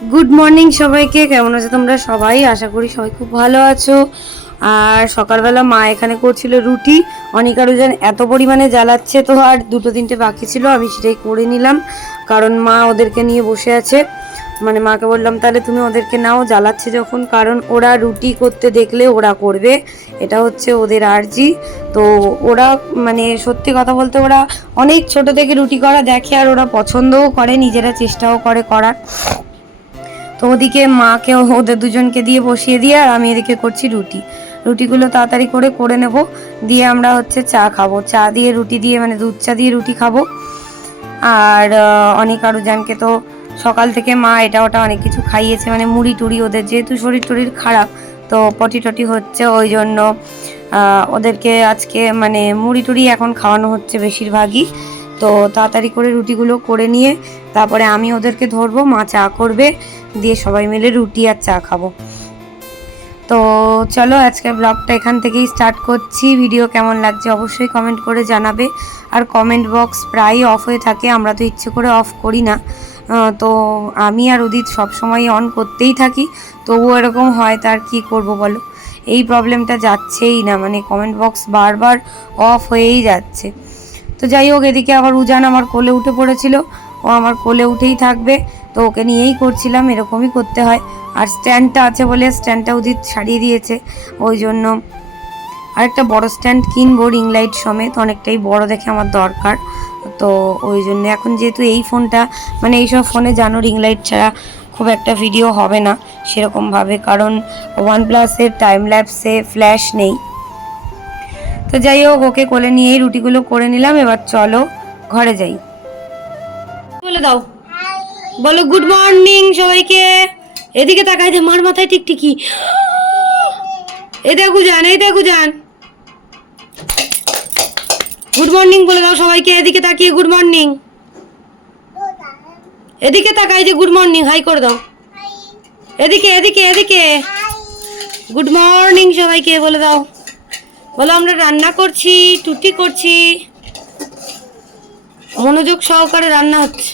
Good morning সবাইকে, কেমন আছো তোমরা সবাই? আশা করি সবাই খুব ভালো আছো। আর সকালবেলা মা এখানে করছিল রুটি। অনিকারু যেন এত পরিমাণে জ্বালাচ্ছে তো, আর দুটো তিনটে বাকি ছিল, আমি সেটাই করে নিলাম। কারণ মা ওদেরকে নিয়ে বসে আছে। মানে মাকে বললাম, তাহলে তুমি ওদেরকে নাও, জ্বালাচ্ছে যখন। কারণ ওরা রুটি করতে দেখলে ওরা করবে। এটা হচ্ছে ওদের আর্জি। তো ওরা মানে সত্যি কথা বলতে ওরা অনেক ছোট থেকে রুটি করা দেখে, আর ওরা পছন্দও করে, নিজেরা চেষ্টাও করে করার। তো ওদিকে মাকে ওদের দুজনকে দিয়ে বসিয়ে দিয়ে আর আমি এদিকে করছি রুটি। রুটিগুলো তাড়াতাড়ি করে করে নেব। দিয়ে আমরা হচ্ছে চা খাব। চা দিয়ে রুটি দিয়ে মানে দুধ চা দিয়ে রুটি খাব। আর অনেক আরও জানকে তো সকাল থেকে মা এটা ওটা অনেক কিছু খাইয়েছে। মানে মুড়ি টুড়ি ওদের যেহেতু শরীর টরির খারাপ, তো পটি টটি হচ্ছে ওই জন্য ওদেরকে আজকে মানে মুড়ি টুড়ি এখন খাওয়ানো হচ্ছে বেশিরভাগই। তো তাড়াতাড়ি করে রুটিগুলো করে নিয়ে তারপরে আমি ওদেরকে ধরবো, মা চা করবে, দিয়ে সবাই মিলে রুটি আর চা খাব। তো চলো আজকে ব্লগটা এখান থেকেই স্টার্ট করছি। ভিডিও কেমন লাগছে অবশ্যই কমেন্ট করে জানাবে। আর কমেন্ট বক্স প্রায়ই অফ হয়ে থাকে, আমরা তো ইচ্ছে করে অফ করি না। তো আমি আর উদিত সবসময় অন করতেই থাকি, তবুও এরকম হয় তার কি করব বলো? এই প্রবলেমটা যাচ্ছেই না মানে কমেন্ট বক্স বারবার অফ হয়েই যাচ্ছে। তো যাই হোক, এদিকে আবার উজান আমার কোলে উঠে পড়েছিল। ও আমার কোলে উঠেই থাকবে। তো ওকে নিয়েই করছিলাম, এরকমই করতে হয়। আর স্ট্যান্ডটা আছে বলে স্ট্যান্ডটা উদিত সারিয়ে দিয়েছে। ওই জন্য আরেকটা বড় স্ট্যান্ড কিনবো, রিং লাইট সমেত। অনেকটাই বড় দেখে আমার দরকার। তো ওই জন্য এখন যেহেতু এই ফোনটা মানে এইসব ফোনে জানো রিং লাইট ছাড়া খুব একটা ভিডিও হবে না সেরকমভাবে। কারণ ওয়ান প্লাসের টাইম ল্যাপসে ফ্ল্যাশ নেই। তো যাই হোক, ওকে কোলে নিয়েই রুটিগুলো করে নিলাম। এবার চলো ঘরে যাই। বলে দাও। বলো গুড মর্নিং সবাইকে। এদিকে তাকাই দে মার মাথায় টিকটিকি এই দেখো যান এই দেখো যান গুড মর্নিং বলে দাও সবাইকে, এদিকে তাকিয়ে গুড মর্নিং এদিকে তাকাই যে গুড মর্নিং হাই করে দাও। এদিকে এদিকে এদিকে। গুড মর্নিং সবাইকে বলে দাও। বলো, আমরা রান্না করছি, টুটি করছি। মনোযোগ সহকারে রান্না হচ্ছে।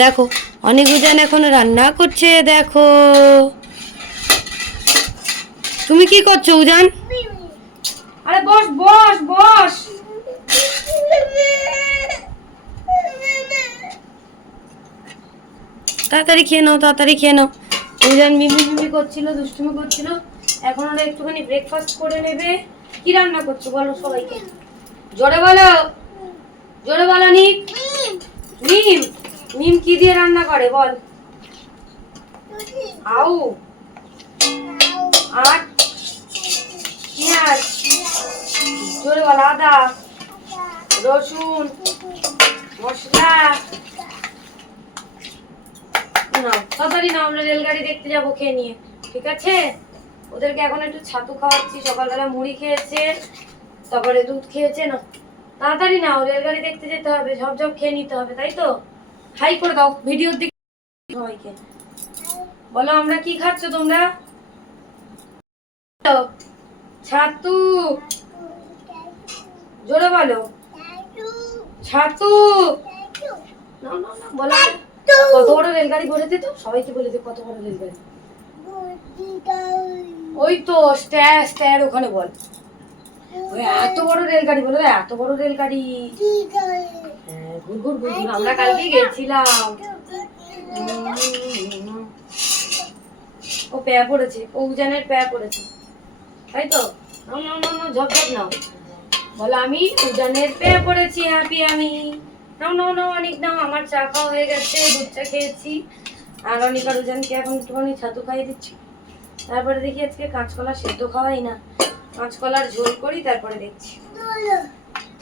দেখো অনেক উজান এখন রান্না করছে দেখো। তুমি কি করছ উজান? আরে বস বস বস। তাড়াতাড়ি খেয়ে নাও তাড়াতাড়ি খেয়ে নাও। উজান মিমি মিমি করছিল দুষ্টুমি করছিল। এখন ওরা একটুখানি ব্রেকফাস্ট করে নেবে। কি রান্না করছ বলো সবাইকে। জোরে বলো। জোরে বলো নিক। মিম। মিম কি দিয়ে রান্না করে বল? আউ। আট পেঁয়াজ। জোরে বল আদা। রসুন। মশলা। নাও তাড়াতাড়ি নাও আমরা রেলগাড়ি দেখতে যাব খেয়ে নিয়ে ঠিক আছে? ওদেরকে এখন একটু ছাতু খাওয়াচ্ছি সকালবেলা মুড়ি খেয়েছে তারপরে দুধ খেয়েছে না তাড়াতাড়ি নাও রেলগাড়ি দেখতে যেতে হবে ঝপঝপ খেয়ে নিতে হবে তাই তো? হাই করে দাও ভিডিওর দিকে। সবাইকে। বলো আমরা কি খাচ্ছ তোমরা? ছাতু। জোরে বলো। ছাতু। বলো। কত বড় রেলগাড়ি বলেছে তো? সবাইকে বলেছে কত বড় রেলগাড়ি। ওই তো স্ট্যার স্ট্যার ওখানে বল। এত বড় রেলগাড়ি বলো এত বড় রেলগাড়ি। হ্যাঁ, ঘুর। আমরা কালকে গেছিলাম। ও প্যা পড়েছে ও উজানের প্যা পড়েছে। তাই তো? ঝপ ঝপ নাও বলো আমি উজানের প্যা পড়েছি হ্যাপি আমি। নাও নাও নাও অনেক নাও আমার চা খাওয়া হয়ে গেছে দুধ চা খেয়েছি। আর অনেক আর উজানকে এখন একটুখানি ছাতু খাইয়ে দিচ্ছি। তারপরে দেখি আজকে কাঁচকলা সেদ্ধ খাওয়াই না। কাঁচকলার ঝোল করি, তারপরে দেখছি।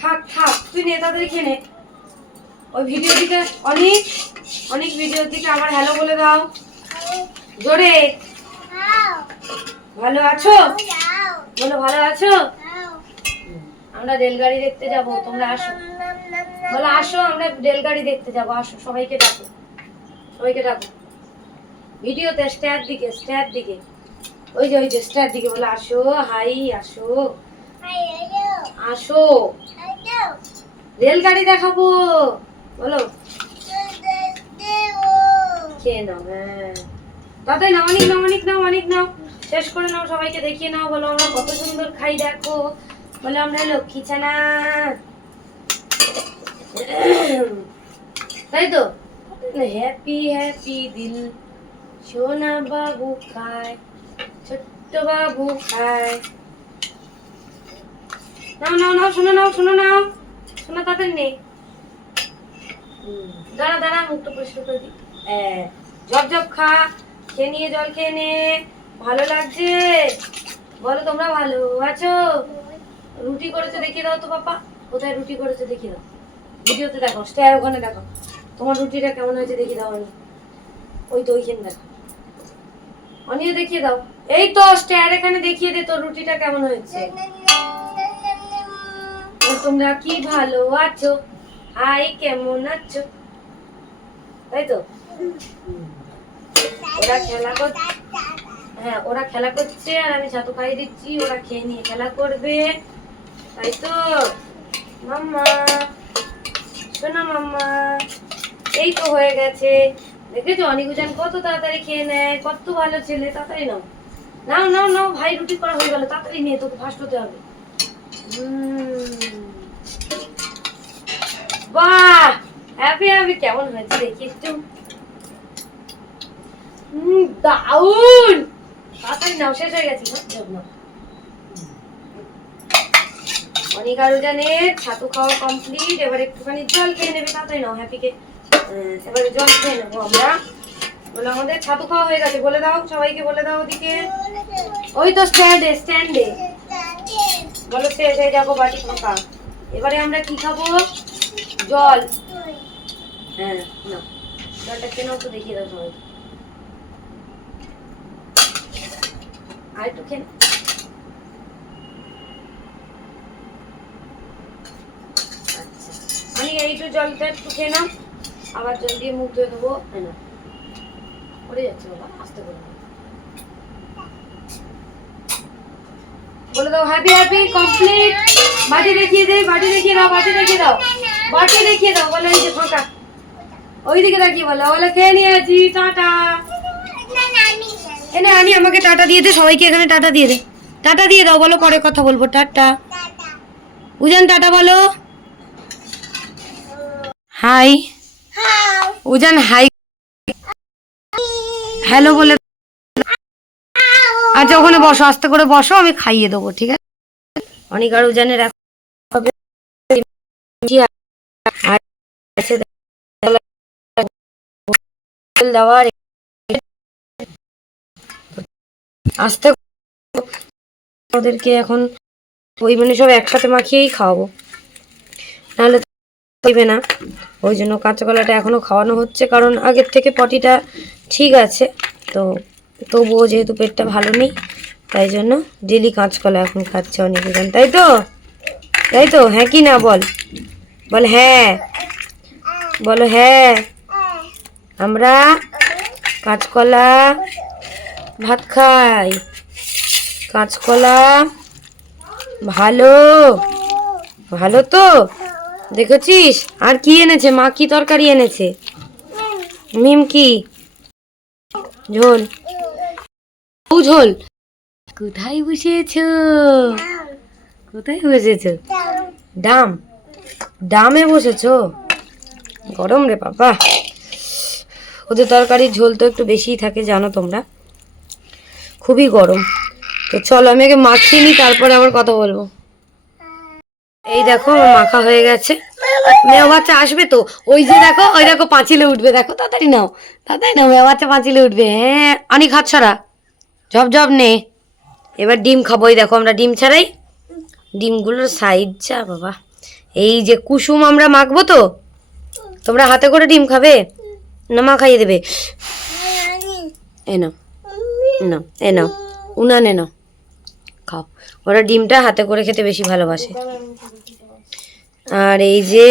থাক থাক, তুই নে, তাড়াতাড়ি নে। ওই ভিডিও দিকে, অনেক অনেক ভিডিও দিকে আমার হ্যালো বলে দাও। জোরে। ভালো আছো? বলো, ভালো আছো? আমরা রেলগাড়ি দেখতে যাব, তোমরা আসো। বলো, আসো, আমরা রেলগাড়ি দেখতে যাব, আসো, সবাইকে ডাকো। সবাইকে ডাকো। ভিডিওতে স্ট্যার দিকে স্ট্যার দিকে। ওই যে ওই যে দিকে বলো আসো হাই আসো। আসো। রেলগাড়ি দেখাবো। বলো। নিয়ে নাও হ্যাঁ। তাতেই নাও অনেক নাও অনেক নাও অনেক নাও। শেষ করে নাও সবাইকে দেখিয়ে নাও বলো আমরা কত সুন্দর খাই দেখো। বলো আমরা লক্ষ্মী ছানা তাই তো? হ্যাপি হ্যাপি দিল সোনা বাবু খায়। ছোট্ট বাবু খায় নাও নাও নাও, শোনো নাও শোনো নাও। শোনো তাদের নেই। দাঁড়া দাঁড়া, মুখটা পরিষ্কার করে হ্যাঁ জব জব খা, খেয়ে নিয়ে, জল খেয়ে নে। ভালো লাগছে? বলো, তোমরা ভালো আছো? রুটি করেছে, দেখিয়ে দাও তো, পাপা। কোথায় রুটি করেছে, দেখিয়ে দাও। ভিডিওতে দেখো স্টার ওখানে দেখো। তোমার রুটিটা কেমন হয়েছে, দেখিয়ে দাও। অনি ওই তো, ওইখানে দেখো। অনিও দেখিয়ে দাও। এই তো স্টার এখানে দেখিয়ে দে তোর রুটিটা কেমন হয়েছে। তোমরা কি ভালো আছো? হাই, কেমন আছো? তাই তো। ওরা খেলা কর হ্যাঁ ওরা খেলা করছে, আর আমি ছাতু খাইয়ে দিচ্ছি, ওরা খেয়ে নিয়ে খেলা করবে। তাই তো। মাম্মা, শোনা মাম্মা, এই তো হয়ে গেছে। দেখেছ অনিকুজান কত তাড়াতাড়ি খেয়ে নেয়, কত ভালো ছেলে, তাড়াতাড়ি নাও। নাও নাও নাও, ভাই, রুটি করা হয়ে গেল, তাড়াতাড়ি নিয়ে তোকে হতে হবে। বাহ হ্যাপি হ্যাপি কেমন হয়েছে দেখি একটু। দাউন তাড়াতাড়ি নাও, শেষ হয়ে গেছি না অনেক আরও জানে ছাতু খাওয়া কমপ্লিট এবার একটুখানি জল খেয়ে নেবে, তাড়াতাড়ি নাও হ্যাপিকে এবারে জল খেয়ে নেব আমরা। বলে, আমাদের ছাতু খাওয়া হয়ে গেছে। বলে দাও, সবাইকে বলে দাও ওদিকে। ওই তো স্ট্যান্ডে স্ট্যান্ডে বলো শেষ হয়ে যাব, বাটি ফাঁকা এবারে আমরা কি খাব? জল। হ্যাঁ জলটা কেন তো দেখিয়ে দাও সবাই আর একটু খেয়ে আচ্ছা। আমি এইটু জলটা একটু খেয়ে নাও। আবার জল দিয়ে মুখ ধুয়ে দেবো নাও। পড়ে যাচ্ছে বাবা আস্তে করে বলে দাও হ্যাপি হ্যাপি কমপ্লিট বাটি দেখিয়ে দেই বাটি দেখিয়ে দাও বাটি দেখিয়ে দাও। বাটি দেখিয়ে দাও বলে এই যে ফাঁকা। ওইদিকে দেখিয়ে বলো বলে খেয়ে নিয়েছি টাটা। এনে আনি আমাকে টাটা দিয়ে দে সবাইকে এখানে টাটা দিয়ে দে। টাটা দিয়ে দাও বলো পরে কথা বলব টাটা। উজান টাটা বলো। হাই উজান হাই হ্যালো বলে আচ্ছা ওখানে বসো, আস্তে করে বসো, আমি খাইয়ে দেবো, ঠিক আছে? অনেক আর উজানের আস্তে ওদেরকে এখন ওই মানে সব একসাথে মাখিয়েই খাওয়াবো। নাহলে তো না। ওই জন্য কাঁচা কলাটা এখনও খাওয়ানো হচ্ছে, কারণ আগের থেকে পটিটা ঠিক আছে। তো তবুও যেহেতু পেটটা ভালো নেই, তাই জন্য ডেলি কাঁচকলা এখন খাচ্ছে অনেকজন। তাই তো? তাই তো? হ্যাঁ কি না বল? বল হ্যাঁ। বলো হ্যাঁ। আমরা কাঁচকলা ভাত খাই। কাঁচকলা ভালো। ভালো তো? দেখেছিস? আর কি এনেছে? মা কি তরকারি এনেছে? মিম কি? ঝোল। ও ঝোল। কোথায় বসেছো? কোথায় বসেছো? ডাম। ডামে বসেছো? গরম রে বাবা। ওদের তরকারির ঝোল তো একটু বেশিই থাকে, জানো তোমরা। খুবই গরম। তো চলো, আমি আগে মাখিয়ে নিই, তারপরে আবার কথা বলব। এই দেখো মাখা হয়ে গেছে। মেয়ে বাচ্চা আসবে তো। ওই যে দেখো, ওই দেখো পাঁচিলে উঠবে। দেখো, তাড়াতাড়ি নাও তাড়াতাড়ি নাও মেয়ে বাচ্চা পাঁচিলে উঠবে। হ্যাঁ অনেক হাত ছড়া। ঝপ ঝপ নে। এবার ডিম খাব। এই দেখো, আমরা ডিম ছাড়াই। ডিমগুলোর সাইজ যা, বাবা। এই যে কুসুম আমরা মাখবো তো, তোমরা হাতে করে ডিম খাবে? না, মা খাইয়ে দেবে। এ নাও নাও, এ নাও, উনানে নাও। খাও ওরা ডিমটা হাতে করে খেতে বেশি ভালোবাসে। আর এই যে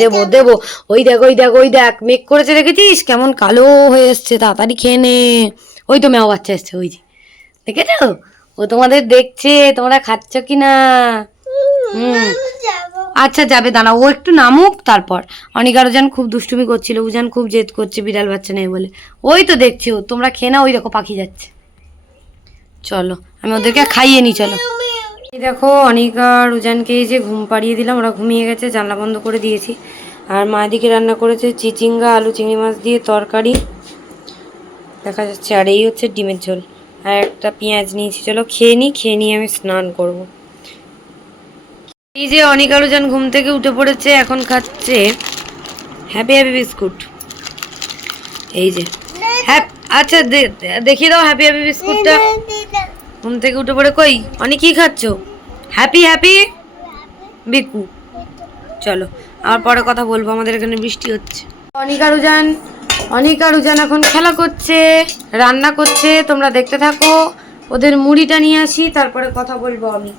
দেবো দেবো। ওই দেখ ওই দেখ ওই দেখ। মেঘ করেছে দেখেছিস? কেমন কালো হয়ে এসছে তাড়াতাড়ি খেয়ে নে। ওই তো মেও বাচ্চা এসছে ওই যে। দেখেছ? ও তোমাদের দেখছে তোমরা খাচ্ছ কি না হুম। আচ্ছা যাবে দাঁড়া ও একটু নামুক তারপর। অনিক আর উজান খুব দুষ্টুমি করছিল উজান খুব জেদ করছে, বিড়াল বাচ্চা নেই বলে। ওই তো দেখছি ও, তোমরা খেয়ে না ওই দেখো পাখি যাচ্ছে। চলো, আমি ওদেরকে খাইয়ে নি, চলো। দেখো, অনিক আর উজানকে যে ঘুম পাড়িয়ে দিলাম, ওরা ঘুমিয়ে গেছে, জানলা বন্ধ করে দিয়েছি। আর মা এদিকে রান্না করেছে চিচিঙ্গা, আলু, চিংড়ি মাছ দিয়ে তরকারি। দেখা যাচ্ছে, আর এই হচ্ছে ডিমের ঝোল। আর একটা পেঁয়াজ নিয়েছি, চলো, খেয়ে নিই খেয়ে নিয়ে আমি স্নান করব। এই যে অনিক আলুজান ঘুম থেকে উঠে পড়েছে, এখন খাচ্ছে হ্যাপি হ্যাপি বিস্কুট এই যে। আচ্ছা দেখিয়ে দাও হ্যাপি হ্যাপি বিস্কুটটা ঘুম থেকে উঠে পড়ে কই? অনেক কি খাচ্ছ? হ্যাপি হ্যাপি বিকু চলো আর পরে কথা বলব, আমাদের এখানে বৃষ্টি হচ্ছে। অনিকা রুজান অনিকা রুজান এখন খেলা করছে, রান্না করছে, তোমরা দেখতে থাকো। ওদের মুড়িটা নিয়ে আসি, তারপরে কথা বলব আমি।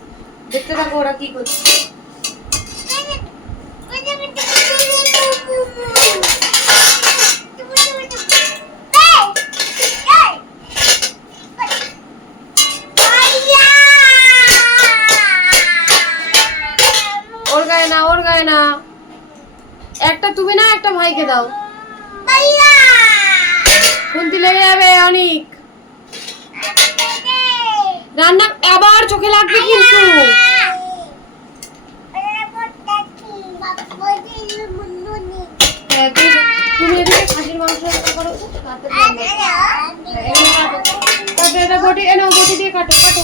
দেখতে থাকো ওরা কি করছে। ওর গায়ে না, ওর গায়ে না। একটা তুমি না, একটা ভাইকে দাও। খুন্তি লেগে যাবে অনেক। রান্না আবার চোখে লাগবে কিন্তু হ্যাঁ, তুমি- খাসির মাংস করো এটা বটি দিয়ে কাটো কাটো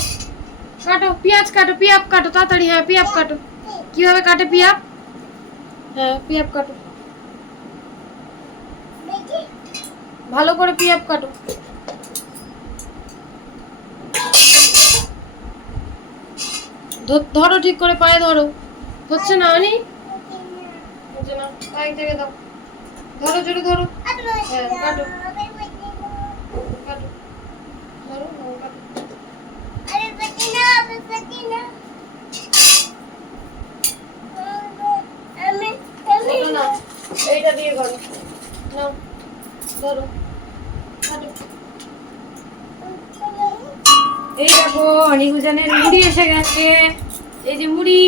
কাটো পেঁয়াজ কাটো কাটো তাড়াতাড়ি হ্যাঁ কাটো কীভাবে কাটে পিয়াপ হ্যাঁ পিয়াপ কাটো ভালো করে পিয়াপ কাটো ধরো ঠিক করে পায়ে ধরো। হচ্ছে না, আনি? হচ্ছে না। দাও। ধরো, জোরে ধরো। হ্যাঁ কাটো। কাটো। দিয়ে নাও, ধরো। এই দেখো অনিকুজানের মুড়ি এসে গেছে। এই যে মুড়ি।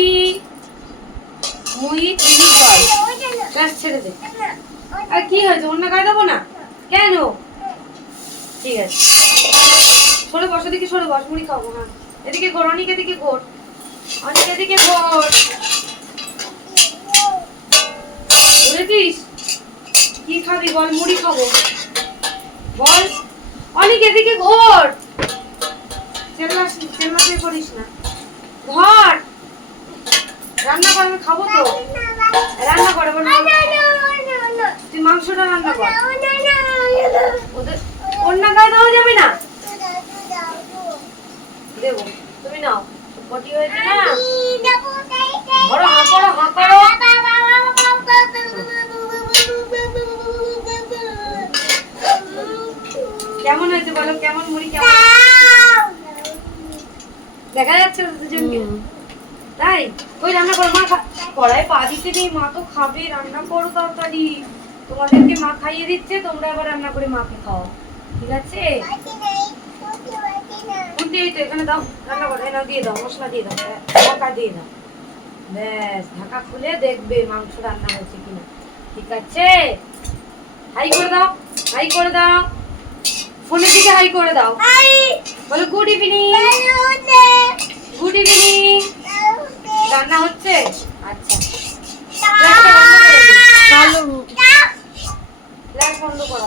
ছেড়ে আর কি হয়েছে? গায়ে দেবো না? কেন? ঠিক আছে। সরে বস মুড়ি খাব হ্যাঁ। এদিকে ঘোর, অনেক এদিকে ঘোর। অনেক এদিকে কি খাবি বল, মুড়ি খাব। বল, অনেক এদিকে ঘোর। চেল্লাস চেল্লাতে করিস না। ঘর। রান্না কর আমি খাব তো। রান্না কর মাংস- তুই মাংসটা রান্না কর। ওদের অন্য গায়ে দেওয়া যাবে না? দেবো। তুমি নাও। পটি হয়েছে না? ধরো হাঁ করো হাঁ করো কেমন হয়েছে বলো? কেমন মুড়ি কেমন? দেখা যাচ্ছে দুজনকে? তাই ওই রান্না করো? মা কড়াই পা দিতে নেই মা তো খাবে রান্না করো তাড়াতাড়ি। তোমাদেরকে মা খাইয়ে দিচ্ছে তোমরা আবার রান্না করে মাকে খাও ঠিক আছে? এই তো এখানে দাও রান্না করো এই নাও দিয়ে দাও মশলা দিয়ে দাও হ্যাঁ, ঢাকা দিয়ে দাও। ব্যাস ঢাকা খুলে দেখবে মাংস রান্না হয়েছে কিনা। ঠিক আছে? হাই করে দাও হাই করে দাও। ফোনের দিকে হাই করে দাও। বলো গুড ইভিনিং গুড ইভিনিং রান্না হচ্ছে? আচ্ছা। লাইট বন্ধ করো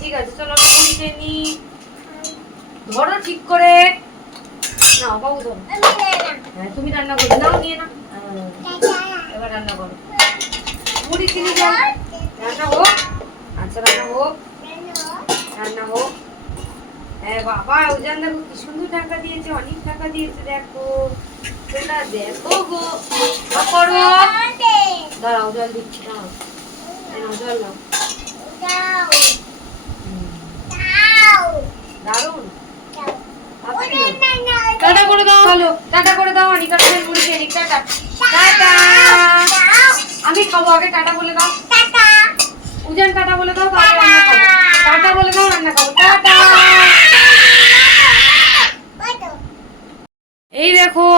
ঠিক আছে চলো আমি নিই। ধরো ঠিক করে। না বাবু ধরো। হ্যাঁ তুমি রান্না করো। নাও নিয়ে না এবার রান্না করো। মুড়ি চিনি যাও রান্না হোক। আচ্ছা রান্না হোক। রান্না হোক। হ্যাঁ বাবা ওজান দেখো কি সুন্দর টাকা দিয়েছে অনেক টাকা দিয়েছে দেখো। তোমরা দেখো গো আ করো। দাঁড়াও জল দিচ্ছি দাঁড়াও। জল টাটা করে দাও। টাটা করে দাও অনিকা টাটা টাটা। আমি খাব আগে টাটা বলে দাও। উজান টাটা বলে দাও তারপরে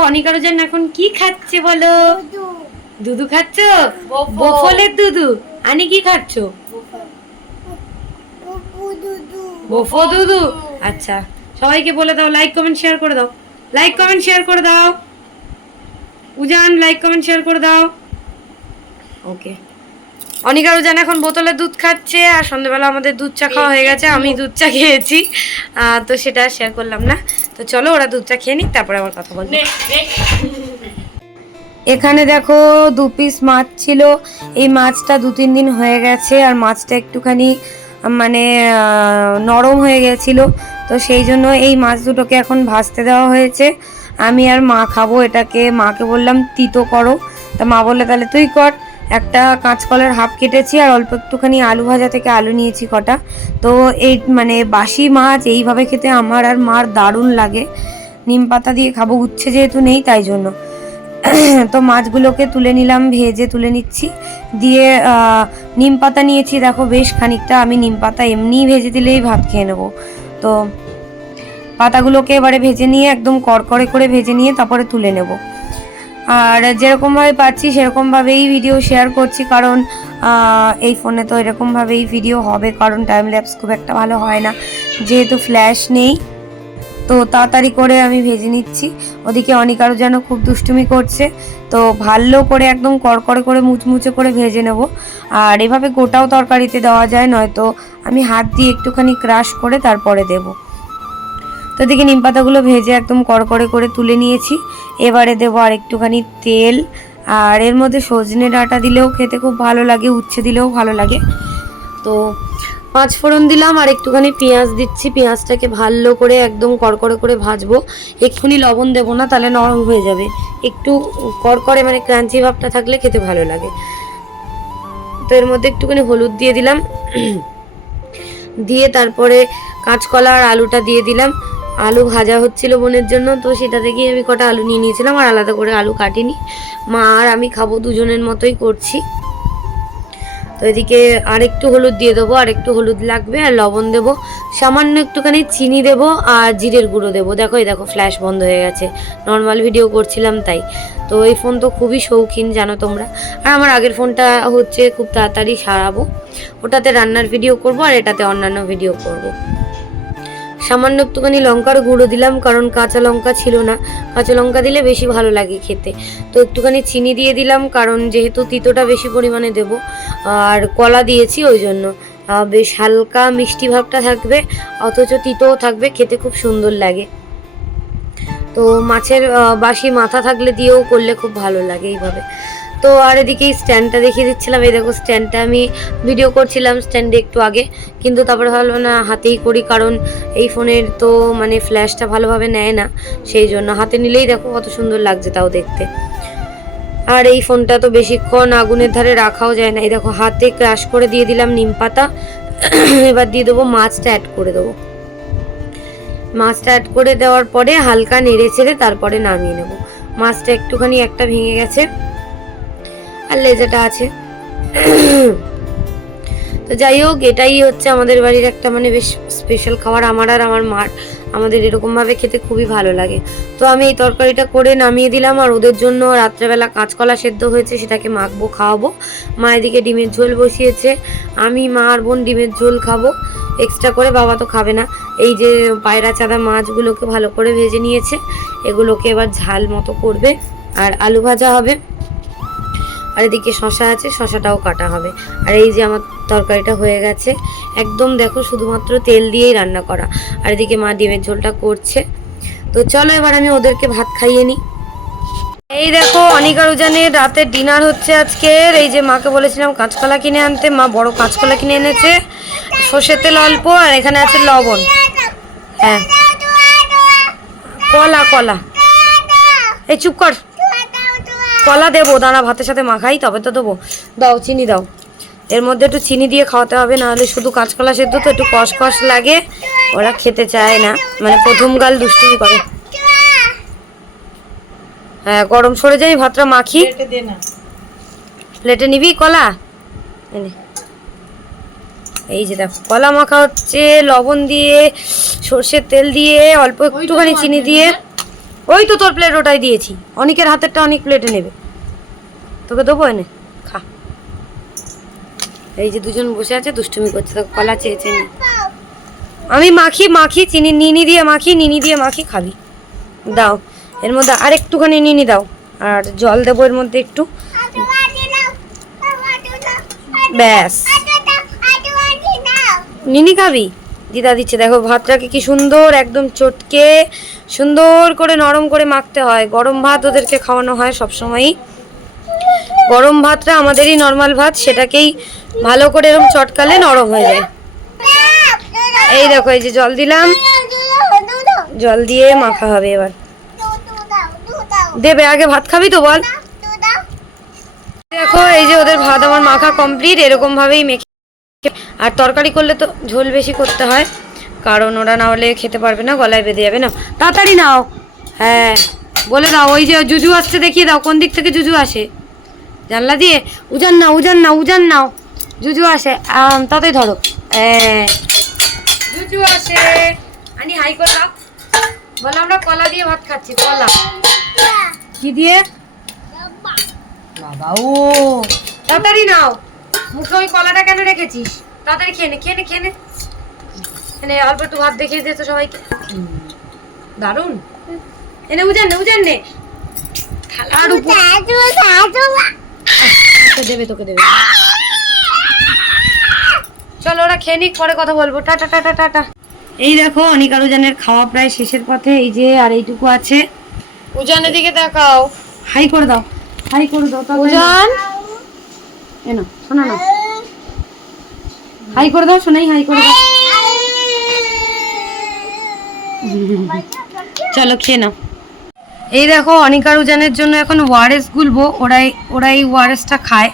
অনিকারুজন এখন কি খাচ্ছে বলো? দুধু। খাচ্ছ? বফলের দুধু। আনি কি খাচ্ছ? বফো দুধু। আচ্ছা সবাইকে বলে দাও লাইক কমেন্ট শেয়ার করে দাও। লাইক কমেন্ট শেয়ার করে দাও। উজান লাইক কমেন্ট শেয়ার করে দাও। ওকে অনিকা উজান এখন বোতলে দুধ খাচ্ছে আর সন্ধ্যেবেলা আমাদের দুধ চা খাওয়া হয়ে গেছে আমি দুধ চা খেয়েছি। তো সেটা শেয়ার করলাম না। তো চলো ওরা দুধ চা খেয়ে নিক তারপরে আবার কথা বলব। এখানে দেখো দু পিস মাছ ছিল। এই মাছটা দু তিন দিন হয়ে গেছে আর মাছটা একটুখানি মানে নরম হয়ে গেছিল। তো সেই জন্য এই মাছ দুটোকে এখন ভাজতে দেওয়া হয়েছে। আমি আর মা খাব এটাকে মাকে বললাম তিতো করো। তা মা বললে তাহলে তুই কর। একটা কাঁচকলার হাফ কেটেছি আর অল্প একটুখানি আলু ভাজা থেকে আলু নিয়েছি কটা। তো এই মানে বাসি মাছ এইভাবে খেতে আমার আর মার দারুণ লাগে। নিম পাতা দিয়ে খাব, উচ্ছে যেহেতু নেই তাই জন্য। তো মাছগুলোকে তুলে নিলাম, ভেজে তুলে নিচ্ছি। দিয়ে নিম পাতা নিয়েছি, দেখো বেশ খানিকটা। আমি নিম পাতা এমনিই ভেজে দিলেই ভাত খেয়ে নেব। তো পাতাগুলোকে এবারে ভেজে নিয়ে একদম কড়কড়ে করে ভেজে নিয়ে তারপরে তুলে নেব। আর যেরকমভাবে পাচ্ছি, সেরকমভাবেই ভিডিও শেয়ার করছি। কারণ এই ফোনে তো এরকমভাবেই ভিডিও হবে, কারণ টাইম ল্যাপস খুব একটা ভালো হয় না। যেহেতু ফ্ল্যাশ নেই, তো তাড়াতাড়ি করে আমি ভেজে নিচ্ছি। ওদিকে অনিকারও যেন খুব দুষ্টুমি করছে, তো ভালো করে একদম কড়কড়ে করে মুচমুচে করে ভেজে নেব। আর এভাবে গোটাও তরকারিতে দেওয়া যায়, নয়তো আমি হাত দিয়ে একটুখানি ক্রাশ করে তারপরে দেবো। তো এদিকে নিম পাতাগুলো ভেজে একদম কড়কড়ে করে তুলে নিয়েছি। এবারে দেবো আর একটুখানি তেল। আর এর মধ্যে সজনে ডাঁটা দিলেও খেতে খুব ভালো লাগে, উচ্ছে দিলেও ভালো লাগে। তো পাঁচ ফোড়ন দিলাম আর একটুখানি পেঁয়াজ দিচ্ছি। পেঁয়াজটাকে ভালো করে একদম কড়কড়ে করে ভাজবো। এক্ষুনি লবণ দেবো না, তাহলে নরম হয়ে যাবে। একটু কড়কড়ে মানে ক্রাঞ্চি ভাবটা থাকলে খেতে ভালো লাগে। তো এর মধ্যে একটুখানি হলুদ দিয়ে দিলাম। দিয়ে তারপরে কাঁচকলা আর আলুটা দিয়ে দিলাম। আলু ভাজা হচ্ছিল বোনের জন্য, তো সেটা থেকেই আমি কটা আলু নিয়ে নিয়েছিলাম আর আলাদা করে আলু কাটিনি। মা আর আমি খাব দুজনের মতোই করছি। তো এদিকে আর একটু হলুদ দিয়ে দেবো আর একটু হলুদ লাগবে, আর লবণ দেবো। সামান্য একটুখানি চিনি দেবো আর জিরের গুঁড়ো দেবো। দেখো, এই দেখো ফ্ল্যাশ বন্ধ হয়ে গেছে। নর্মাল ভিডিও করছিলাম তাই। তো এই ফোন তো খুবই শৌখিন, জানো তোমরা। আর আমার আগের ফোনটা হচ্ছে খুব তাড়াতাড়ি সারাবো। ওটাতে রান্নার ভিডিও করব আর এটাতে অন্যান্য ভিডিও করব। সামান্য একটুখানি লঙ্কার গুঁড়ো দিলাম, কারণ কাঁচা লঙ্কা ছিল না। কাঁচা লঙ্কা দিলে বেশি ভালো লাগে খেতে। তো একটুখানি চিনি দিয়ে দিলাম, কারণ যেহেতু তিতোটা বেশি পরিমাণে দেব, আর কলা দিয়েছি ওই জন্য। বেশ হালকা মিষ্টি ভাবটা থাকবে, অথচ তিতোও থাকবে, খেতে খুব সুন্দর লাগে। তো মাছের বাসি মাথা থাকলে দিয়েও করলে খুব ভালো লাগে এইভাবে। তো আর এদিকে স্ট্যান্ডটা দেখিয়ে দিচ্ছিলাম। এই দেখো স্ট্যান্ডটা আমি ভিডিও করছিলাম স্ট্যান্ডে একটু আগে। কিন্তু তারপরে ভাবলাম, না, হাতেই করি কারণ এই ফোনের তো মানে ফ্ল্যাশটা ভালোভাবে নেয় না। সেই জন্য হাতে নিলেই দেখো কত সুন্দর লাগছে তাও দেখতে। আর এই ফোনটা তো বেশিক্ষণ আগুনের ধারে রাখাও যায় না। এই দেখো হাতে ক্রাশ করে দিয়ে দিলাম নিম পাতা। এবার দিয়ে দেবো মাছটা অ্যাড করে দেবো। মাছটা অ্যাড করে দেওয়ার পরে হালকা নেড়ে ছেড়ে তারপরে নামিয়ে নেব। মাছটা একটুখানি একটা ভেঙে গেছে। আর লেজাটা আছে। তো যাই হোক, এটাই হচ্ছে আমাদের বাড়ির একটা মানে বেশ স্পেশাল খাবার। আমার আর আমার মার আমাদের এরকমভাবে খেতে খুবই ভালো লাগে। তো আমি এই তরকারিটা করে নামিয়ে দিলাম আর ওদের জন্য রাত্রেবেলা কাঁচকলা সেদ্ধ হয়েছে, সেটাকে মাখবো, খাওয়াবো। মা এদিকে ডিমের ঝোল বসিয়েছে। আমি, মা আর বোন ডিমের ঝোল খাব। এক্সট্রা করে বাবা তো খাবে না। এই যে পায়রা চাঁদা মাছগুলোকে ভালো করে ভেজে নিয়েছে। এগুলোকে এবার ঝাল মতো করবে। আর আলু ভাজা হবে। আর এদিকে শশা আছে শশাটাও কাটা হবে। আর এই যে আমার তরকারিটা হয়ে গেছে, একদম দেখো শুধুমাত্র তেল দিয়েই রান্না করা। আর এদিকে মা ডিমের ঝোলটা করছে। তো চলো এবার আমি ওদেরকে ভাত খাইয়ে নিই। এই দেখো অনিকার উজানের রাতের ডিনার হচ্ছে আজকের। এই যে মাকে বলেছিলাম কাঁচকলা কিনে আনতে, মা বড় কাঁচকলা কিনে এনেছে। সর্ষের তেল অল্প, আর এখানে আছে লবণ। হ্যাঁ। কলা কলা। এই চুপ কর। কলা দেবো দাঁড়া ভাতের সাথে মাখাই তবে তো দেবো। দাও চিনি দাও। এর মধ্যে একটু চিনি দিয়ে খাওয়াতে হবে নাহলে শুধু কাঁচকলা সেদ্ধ তো একটু কষ কষ লাগে ওরা খেতে চায় না। মানে প্রথম গাল দুষ্টুমি করে। হ্যাঁ গরম সরে যাই ভাতটা মাখি। প্লেটে নিবি কলা? এই যে দেখো কলা মাখা হচ্ছে লবণ দিয়ে সর্ষের তেল দিয়ে অল্প একটুখানি চিনি দিয়ে। ওই তো তোর প্লেট ওটাই দিয়েছি। অনেকের হাতেরটা অনেক প্লেটে নেবে। তোকে দেবো এনে? খা। এই যে দুজন বসে আছে, দুষ্টুমি করছে তো কলা চেয়েছে আমি মাখি মাখি, চিনি, নিনি দিয়ে মাখি, নিনি দিয়ে মাখি খাবি। দাও, এর মধ্যে আর একটুখানি নিনি দাও, আর জল দেবো এর মধ্যে একটু। ব্যাস। নিনি খাবি? দিদা দিচ্ছে, দেখো ভাতটাকে কি সুন্দর, একদম চটকে, সুন্দর করে নরম করে মাখতে হয়। গরম ভাত ওদেরকে খাওয়ানো হয় সবসময়ই। গরম ভাতটা আমাদেরই নর্মাল ভাত, সেটাকেই ভালো করে এরকম চটকালে নরম হয়ে যায়। এই দেখো, এই যে জল দিলাম। জল দিয়ে মাখা হবে এবার। দেবে, আগে ভাত খাবি তো বল। দেখো, এই যে ওদের ভাত আমার মাখা কমপ্লিট এরকম ভাবেই মেখে আর তরকারি করলে তো ঝোল বেশি করতে হয়, কারণ ওরা না হলে খেতে পারবে না, গলায় বেঁধে যাবে না। তাড়াতাড়ি নাও। হ্যাঁ বলে দাও, ওই যে জুজু আসছে, দেখিয়ে দাও, কোন দিক থেকে জুজু আসে? জানলা দিয়ে, উজান নাও উজান নাও উজান নাও। জুজু আসে তাড়াতাড়ি ধরো। জুজু আসে। আনি, হাই দাও বলো, আমরা কলা দিয়ে ভাত খাচ্ছি, কলা। কি দিয়ে? বাবা, ও, তাড়াতাড়ি নাও। মুখে ওই কলাটা কেন রেখেছিস? তাড়াতাড়ি খেয়ে নে খেয়ে নে খেয়ে নে। অল্প একটু ভাত দেখিয়ে দে তো সবাইকে। দারুণ এনে, উজান নে উজান নে। থালার উপর তোকে দেবে তোকে দেবে। চলো ওরা খেয়ে নিক পরে কথা বলব। টাটা টাটা টাটা এই দেখো অনিক উজানের খাওয়া প্রায় শেষের পথে। এই যে আর এইটুকু আছে। উজানের দিকে দেখাও। হাই করে দাও হাই করে দাও উজান? এনো শোনা না। হাই করে দাও শোনাই হাই করে দাও। চলো খেয়ে নাও। এই দেখো অনিকার উজানের জন্য এখন ওয়ারেস গুলবো। ওরাই ওরা এই ওয়ারেসটা খায়।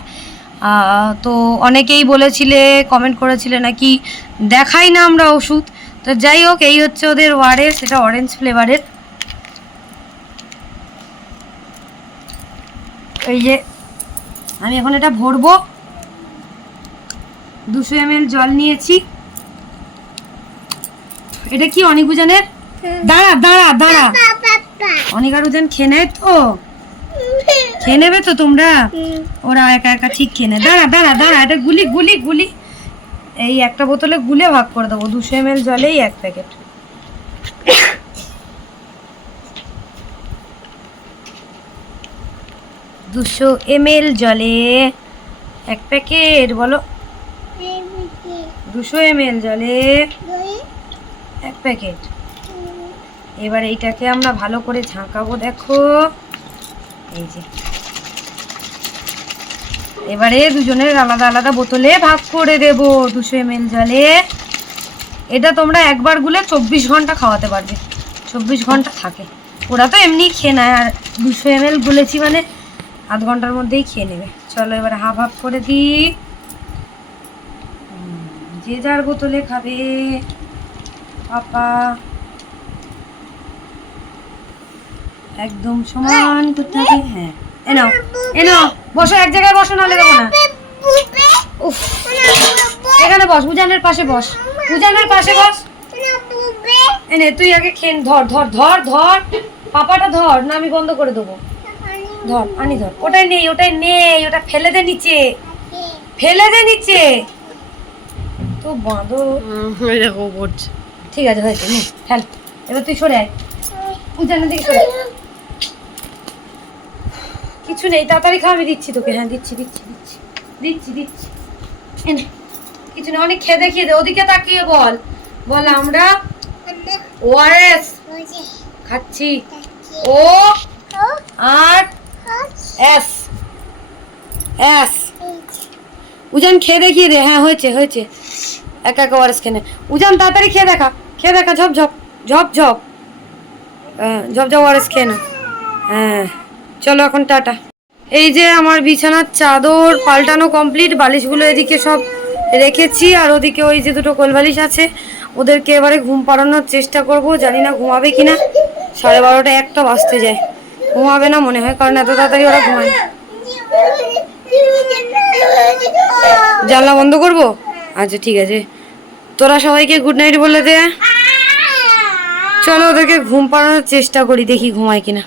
তো অনেকেই বলেছিলে কমেন্ট করেছিলে নাকি দেখাই না আমরা ওষুধ। তো যাই হোক এই হচ্ছে ওদের ওয়ারেস এটা অরেঞ্জ ফ্লেভারের এই যে আমি এখন এটা ভরবো। দুশো এম জল নিয়েছি। এটা কি অনিক উজানের দাঁড়া দাঁড়া দাঁড়া। অনেক আর ওজন খেয়ে নেয় তো? খেয়ে নেবে তো তোমরা? ওরা একা একা ঠিক খেয়ে নেয়। দাঁড়া দাঁড়া দাঁড়া এটা গুলি গুলি গুলি। এই একটা বোতলে গুলে ভাগ করে দেবো। দুশো এম জলেই এক প্যাকেট। দুশো এম এল জলে এক প্যাকেট বলো। দুশো এম এল জলে এক প্যাকেট। এবার এইটাকে আমরা ভালো করে ঝাঁকাবো, দেখো। এই যে। এবারে দুজনের আলাদা আলাদা বোতলে ভাগ করে দেব দুশো এম জলে। এটা তোমরা একবার গুলে চব্বিশ ঘণ্টা খাওয়াতে পারবে। চব্বিশ ঘণ্টা থাকে। ওরা তো এমনি খেয়ে নেয়, আর দুশো এম গুলেছি মানে আধ ঘণ্টার মধ্যেই খেয়ে নেবে। চলো এবার হাফ হাফ করে দিই। যে যার বোতলে খাবে, পাপা। একদম সমান করতে হবে হ্যাঁ। এনাও এনাও বসো এক জায়গায় বসো নাহলে দেবো না। উফ এখানে বস উজানের পাশে বস উজানের পাশে বস। এনে তুই আগে খেন ধর ধর ধর ধর। পাপাটা ধর না আমি বন্ধ করে দেবো। ধর আনি ধর ওটাই নেই ওটাই নেই ওটা ফেলে দে নিচে। ফেলে দে নিচে। তো বাঁধো ঠিক আছে হয়েছে নে ফেল। এবার তুই সরে আয়। উজানের দিকে সরে আয়। কিছু নেই তাড়াতাড়ি খা আমি দিচ্ছি তোকে। হ্যাঁ দিচ্ছি দিচ্ছি দিচ্ছি। দিচ্ছি দিচ্ছি। কিছু নেই অনেক খেয়ে দেখিয়ে দে ওদিকে তাকিয়ে বল। বল আমরা ওআরএস খাচ্ছি। ও আর এস এস। উজান খেয়ে দেখিয়ে দে। হ্যাঁ হয়েছে হয়েছে। একা একা ওয়ারেস খেয়ে। উজান তাড়াতাড়ি খেয়ে দেখা খেয়ে দেখা ঝপ ঝপ ঝপ ঝপ। হ্যাঁ, ঝপ ঝপ ওয়ারেস খেয়ে না। হ্যাঁ। চলো এখন টাটা। এই যে আমার বিছানার চাদর পাল্টানো কমপ্লিট বালিশগুলো এদিকে সব রেখেছি, আর ওদিকে ওই যে দুটো কোলবালিশ আছে, ওদেরকে এবারে ঘুম পাড়ানোর চেষ্টা করব, জানি না ঘুমাবে কিনা। সাড়ে বারোটা একটা বাজতে যায়। ঘুমাবে না মনে হয়, কারণ এত তাড়াতাড়ি ওরা ঘুমায় জানলা বন্ধ করব? আচ্ছা ঠিক আছে। তোরা সবাইকে গুড নাইট বলে দে। চলো ওদেরকে ঘুম পাড়ানোর চেষ্টা করি, দেখি ঘুমায় কিনা।